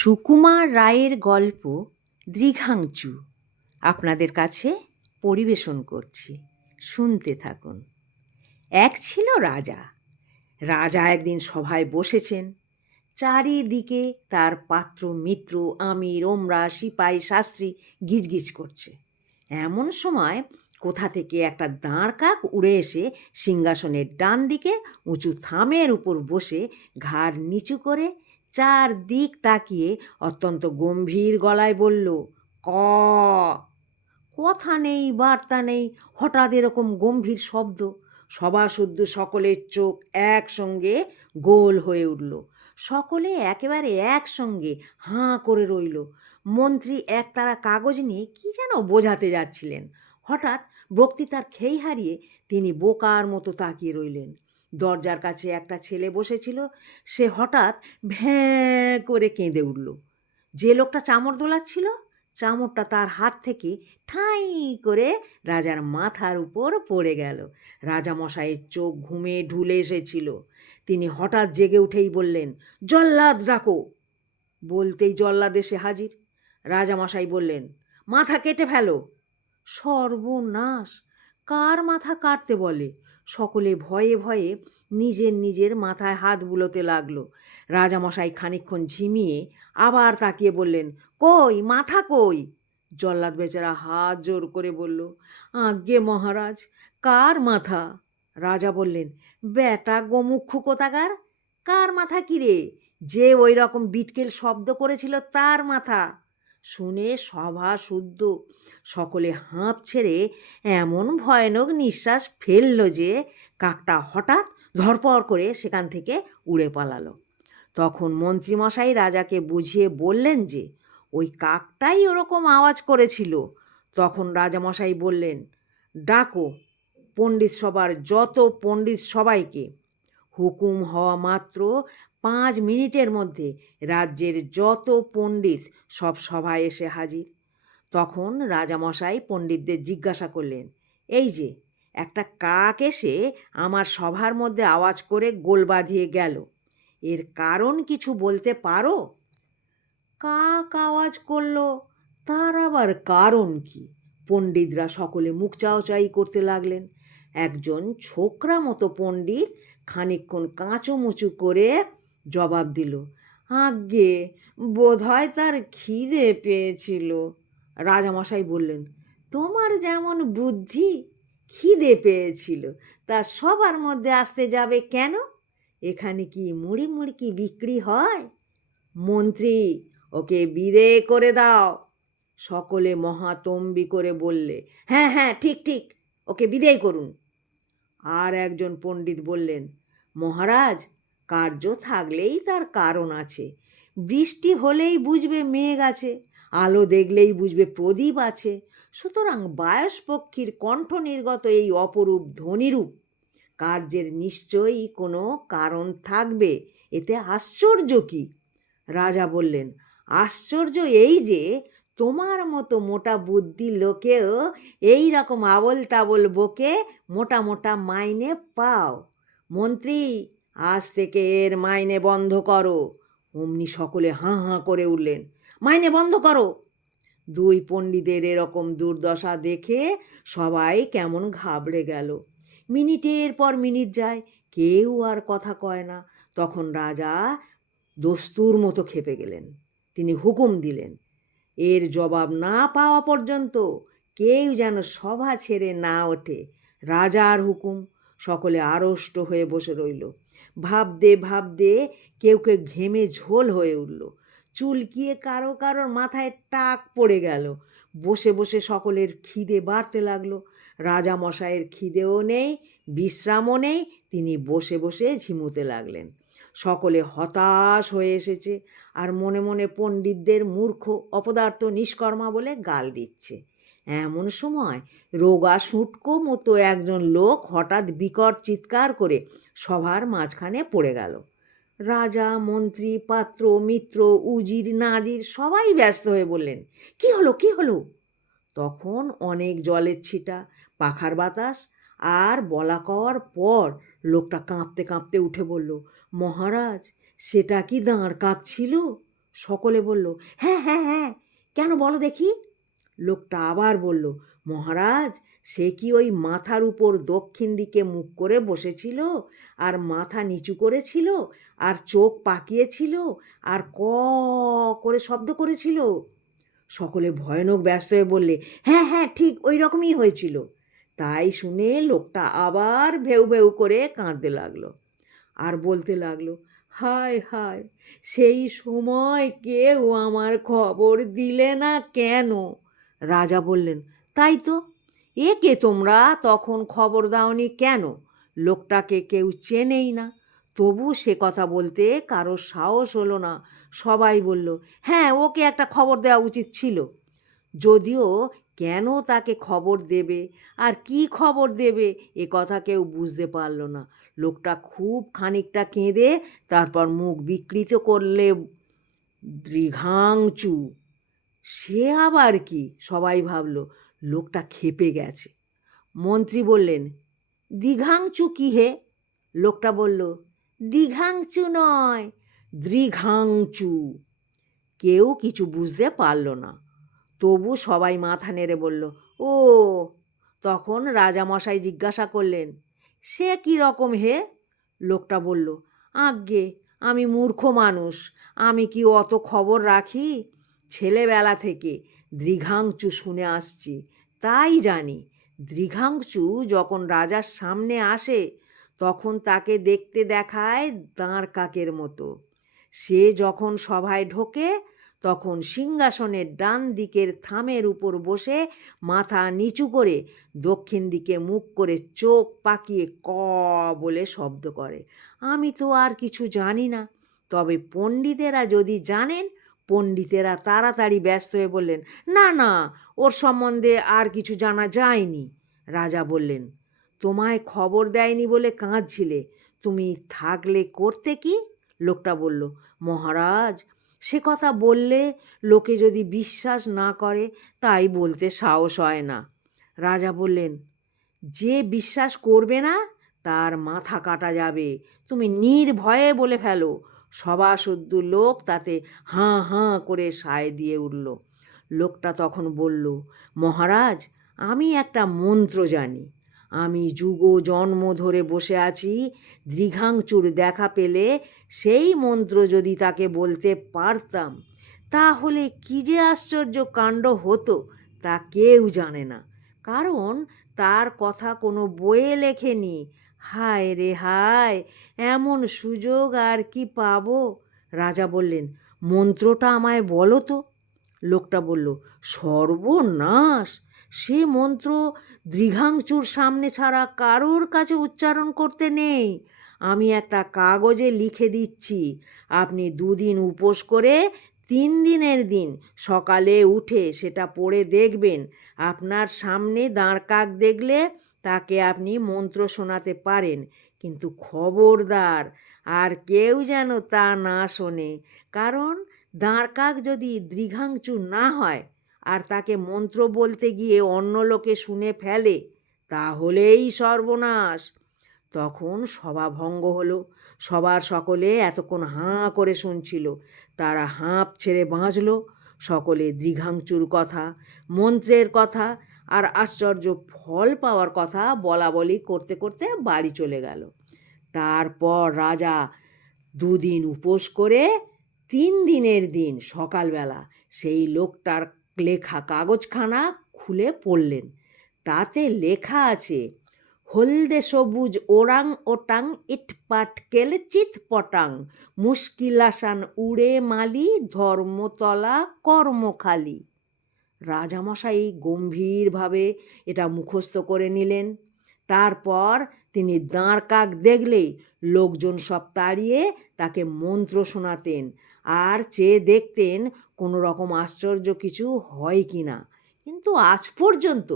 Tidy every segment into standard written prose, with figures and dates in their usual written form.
সুকুমার রায়ের গল্প দৃঘাংচু আপনাদের কাছে পরিবেশন করছি, শুনতে থাকুন। এক ছিল রাজা। রাজা একদিন সভায় বসেছেন। চারিদিকে তার পাত্র মিত্র আমির ওমরা সিপাই শাস্ত্রী গিজগিজ করছে। এমন সময় কোথা থেকে একটা দাঁড় কাক উড়ে এসে সিংহাসনের ডান দিকে উঁচু থামের উপর বসে ঘাড় নিচু করে চারদিক তাকিয়ে অত্যন্ত গম্ভীর গলায় বলল, ক। কথা নেই বার্তা নেই, হঠাৎ এরকম গম্ভীর শব্দ। সভাসুদ্ধ সকলের চোখ একসঙ্গে গোল হয়ে উঠল। সকলে একেবারে একসঙ্গে হাঁ করে রইল। মন্ত্রী একতারা কাগজ নিয়ে কি যেন বোঝাতে যাচ্ছিলেন। হঠাৎ বক্তৃতার খেই হারিয়ে তিনি বোকার মতো তাকিয়ে রইলেন। দরজার কাছে একটা ছেলে বসেছিল, সে হঠাৎ ভ্যাঁ করে কেঁদে উঠল। যে লোকটা চামর দোলাচ্ছিল, চামরটা তার হাত থেকে ঠাঁই করে রাজার মাথার উপর পড়ে গেল। রাজামশাইয়ের চোখ ঘুমে ঢুলে এসেছিল। তিনি হঠাৎ জেগে উঠেই বললেন, জল্লাদ ডাকো। বলতেই জল্লাদ এসে হাজির। রাজামশাই বললেন, মাথা কেটে ফেলো। সর্বনাশ! কার মাথা কাটতে বলে? সকলে ভয়ে ভয়ে নিজের নিজের মাথায় হাত বুলোতে লাগলো। রাজামশাই খানিকক্ষণ ঝিমিয়ে আবার তাকিয়ে বললেন, কই মাথা কই? জল্লাদ বেচারা হাত জোর করে বলল, আজ্ঞে মহারাজ, কার মাথা? রাজা বললেন, বেটা গোমুক্ষু কোথাকার, কার মাথা কিরে? যে ওই রকম বিটকেল শব্দ করেছিল তার মাথা। শুনে সভা শুদ্ধ। সকলে হাঁপ ছেড়ে এমন ভয়ানক নিঃশ্বাস ফেলল যে কাকটা হঠাৎ ধরপড় করে সেখান থেকে উড়ে পালালো। তখন মন্ত্রীমশাই রাজাকে বুঝিয়ে বললেন যে ওই কাকটাই ওরকম আওয়াজ করেছিল। তখন রাজামশাই বললেন, ডাকো পণ্ডিত সভার যত পণ্ডিত সবাইকে। হুকুম হওয়া মাত্র 5 মিনিটের মধ্যে রাজ্যের যত পণ্ডিত সব সভায় এসে হাজির। তখন রাজামশাই পণ্ডিতদের জিজ্ঞাসা করলেন, এই যে একটা কাক এসে আমার সভার মধ্যে আওয়াজ করে গোল বাঁধিয়ে গেল, এর কারণ কিছু বলতে পারো? কাক আওয়াজ করলো, তার আবার কারণ কি? পণ্ডিতরা সকলে মুখ চাওয়াচাই করতে লাগলেন। একজন ছোকরা মতো পণ্ডিত খানিকক্ষণ কাঁচুমুচু করে জবাব দিল, আজ্ঞে বোধহয় তার খিদে পেয়েছিল। রাজামশাই বললেন, তোমার যেমন বুদ্ধি, খিদে পেয়েছিল তা সবার মধ্যে আসতে যাবে কেন? এখানে কি মুড়ি মুড়কি বিক্রি হয়? মন্ত্রী, ওকে বিদেয় করে দাও। সকলে মহাতম্বি করে বললে, হ্যাঁ হ্যাঁ, ঠিক ঠিক, ওকে বিদেয় করুন। আর একজন পণ্ডিত বললেন, মহারাজ, কার্য থাকলেই তার কারণ আছে। বৃষ্টি হলেই বুঝবে মেঘ আছে, আলো দেখলেই বুঝবে প্রদীপ আছে। সুতরাং বায়সপক্ষীর কণ্ঠ নির্গত এই অপরূপ ধ্বনিরূপ কার্যের নিশ্চয়ই কোনো কারণ থাকবে, এতে আশ্চর্য কি? রাজা বললেন, আশ্চর্য এই যে তোমার মতো মোটা বুদ্ধির লোকেও এই রকম আবল তাবল বকে মোটা মোটা মাইনে পাও। মন্ত্রী, আজ থেকে এর মাইনে বন্ধ করো। অমনি সকলে হাঁ হাঁ করে উঠলেন, মাইনে বন্ধ করো। 2 পণ্ডিতের এরকম দুর্দশা দেখে সবাই কেমন ঘাবড়ে গেল। মিনিটের পর মিনিট যায়, কেউ আর কথা কয় না। তখন রাজা দস্তুর মতো খেপে গেলেন। তিনি হুকুম দিলেন, এর জবাব না পাওয়া পর্যন্ত কেউ যেন সভা ছেড়ে না ওঠে। রাজার হুকুম। সকলে আড়ষ্ট হয়ে বসে রইল। ভাবতে ভাবতে কেউ কেউ ঘেমে ঝোল হয়ে উঠল। চুলকিয়ে কারো কারোর মাথায় টাক পড়ে গেল। বসে বসে সকলের খিদে বাড়তে লাগলো। রাজামশাইয়ের খিদেও নেই, বিশ্রামও নেই, তিনি বসে বসে ঝিমুতে লাগলেন। সকলে হতাশ হয়ে এসেছে, আর মনে মনে পণ্ডিতদের মূর্খ, অপদার্থ, নিষ্কর্মা বলে গাল দিচ্ছে। এমন সময় রোগা শুঁটকো মতো একজন লোক হঠাৎ বিকট চিৎকার করে সভার মাঝখানে পড়ে গেল। রাজা, মন্ত্রী, পাত্র, মিত্র, উজির, নাজির সবাই ব্যস্ত হয়ে বললেন, কি হলো কি হলো? তখন অনেক জলের ছিটা, পাখার বাতাস আর বলা কওয়ার পর লোকটা কাঁপতে কাঁপতে উঠে বলল, মহারাজ, সেটা কি দাঁড় কাক ছিল? সকলে বলল, হ্যাঁ হ্যাঁ হ্যাঁ, কেন বলো দেখি। লোকটা আবার বলল, মহারাজ, সে কি ওই মাথার উপর দক্ষিণ দিকে মুখ করে বসেছিল, আর মাথা নিচু করেছিল, আর চোখ পাকিয়েছিল, আর ক করে শব্দ করেছিল। সকলে ভয়ানক ব্যস্ত হয়ে বললে, হ্যাঁ হ্যাঁ, ঠিক ওই রকমই হয়েছিল। তাই শুনে লোকটা আবার ভেউ ভেউ করে কাঁদতে লাগলো আর বলতে লাগলো, হায় হায়, সেই সময় কেউ আমার খবর দিলে না কেন? রাজা বললেন, তাই তো, একে তোমরা তখন খবর দাওনি কেন? লোকটাকে কেউ চেনেই না। তবু সে কথা বলতে কারো সাহস হলো না। সবাই বলল, হ্যাঁ, ওকে একটা খবর দেওয়া উচিত ছিল। যদিও কেন তাকে খবর দেবে আর কি খবর দেবে এ কথা কেউ বুঝতে পারল না। লোকটা খুব খানিকটা কেঁদে তারপর মুখ বিকৃত করলে, দৃঘাংচু। সে আবার কি? সবাই ভাবল লোকটা ক্ষেপে গেছে। মন্ত্রী বললেন, দীঘাংচু কি হে? লোকটা বলল, দীঘাংচু নয়, দৃঘাংচু। কেউ কিছু বুঝতে পারল না। তবু সবাই মাথা নেড়ে বলল, ও। তখন রাজামশাই জিজ্ঞাসা করলেন, সে কি রকম হে? লোকটা বলল, আজ্ঞে, আমি মূর্খ মানুষ, আমি কি অত খবর রাখি? ছেলেবেলা থেকে দৃঘাংচু শুনে আসছি, তাই জানি। দৃঘাংচু যখন রাজার সামনে আসে তখন তাকে দেখতে দেখায় দাঁড় কাকের মতো। সে যখন সভায় ঢোকে তখন সিংহাসনের ডান দিকের থামের উপর বসে মাথা নিচু করে দক্ষিণ দিকে মুখ করে চোখ পাকিয়ে ক বলে শব্দ করে। আমি তো আর কিছু জানি না, তবে পণ্ডিতেরা যদি জানেন। পণ্ডিতেরা তাড়াতাড়ি ব্যস্ত হয়ে বললেন, না না, ওর সম্বন্ধে আর কিছু জানা যায়নি। রাজা বললেন, তোমায় খবর দেয়নি বলে কাঁদছিলে, তুমি থাকলে করতে কি? লোকটা বলল, মহারাজ, সে কথা বললে লোকে যদি বিশ্বাস না করে, তাই বলতে সাহস হয় না। রাজা বললেন, যে বিশ্বাস করবে না তার মাথা কাটা যাবে, তুমি নির্ভয়ে বলে ফেলো। সভাসুদ্ধ লোক তাতে হাঁ হাঁ করে সায় দিয়ে উঠল। লোকটা তখন বলল, মহারাজ, আমি একটা মন্ত্র জানি। আমি যুগ জন্ম ধরে বসে আছি, দৃঘাংচুর দেখা পেলে সেই মন্ত্র যদি তাকে বলতে পারতাম, তাহলে কী যে আশ্চর্য কাণ্ড হতো তা কেউ জানে না, কারণ তার কথা কোনো বইয়ে লেখেনি। হায় রে হায়, এমন সুযোগ আর কি পাবো? রাজা বললেন, মন্ত্রটা আমায় বলো তো। লোকটা বলল, সর্বনাশ, সে মন্ত্র দৃঘাংচুর সামনে ছাড়া কারোর কাছে উচ্চারণ করতে নেই। আমি একটা কাগজে লিখে দিচ্ছি, আপনি 2 দিন উপোস করে 3 দিনের দিন সকালে উঠে সেটা পড়ে দেখবেন। আপনার সামনে দাঁড় কাক দেখলে তাকে আপনি মন্ত্র শোনাতে পারেন, কিন্তু খবরদার আর কেউ যেন তা না শোনে, কারণ দাঁড় কাক যদি দৃঘাংচু না হয় আর তাকে মন্ত্র বলতে গিয়ে অন্য লোকে শুনে ফেলে, তাহলেই সর্বনাশ। তখন সভা ভঙ্গ হলো। সবার সকলে এতক্ষণ হাঁ করে শুনছিল, তারা হাঁপ ছেড়ে বাঁচল। সকলে দৃঘাংচুর কথা, মন্ত্রের কথা আর আশ্চর্য ফল পাওয়ার কথা বলা বলি করতে করতে বাড়ি চলে গেল। তারপর রাজা 2 দিন উপোস করে 3 দিনের দিন সকালবেলা সেই লোকটার লেখা কাগজখানা খুলে পড়লেন। তাতে লেখা আছে, হলদে সবুজ ওরাং ওটাং ইটপাটকেল চিৎপটাং, মুশকিলাসান উড়ে মালি, ধর্মতলা কর্মখালি। রাজামশাই গম্ভীরভাবে এটা মুখস্থ করে নিলেন। তারপর তিনি দাঁড় কাক দেখলেই লোকজন সব তাড়িয়ে তাকে মন্ত্র শোনাতেন আর চেয়ে দেখতেন কোনো রকম আশ্চর্য কিছু হয় কি না। কিন্তু আজ পর্যন্ত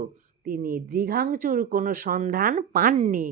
তিনি দৃঘাংচুর কোনো সন্ধান পাননি।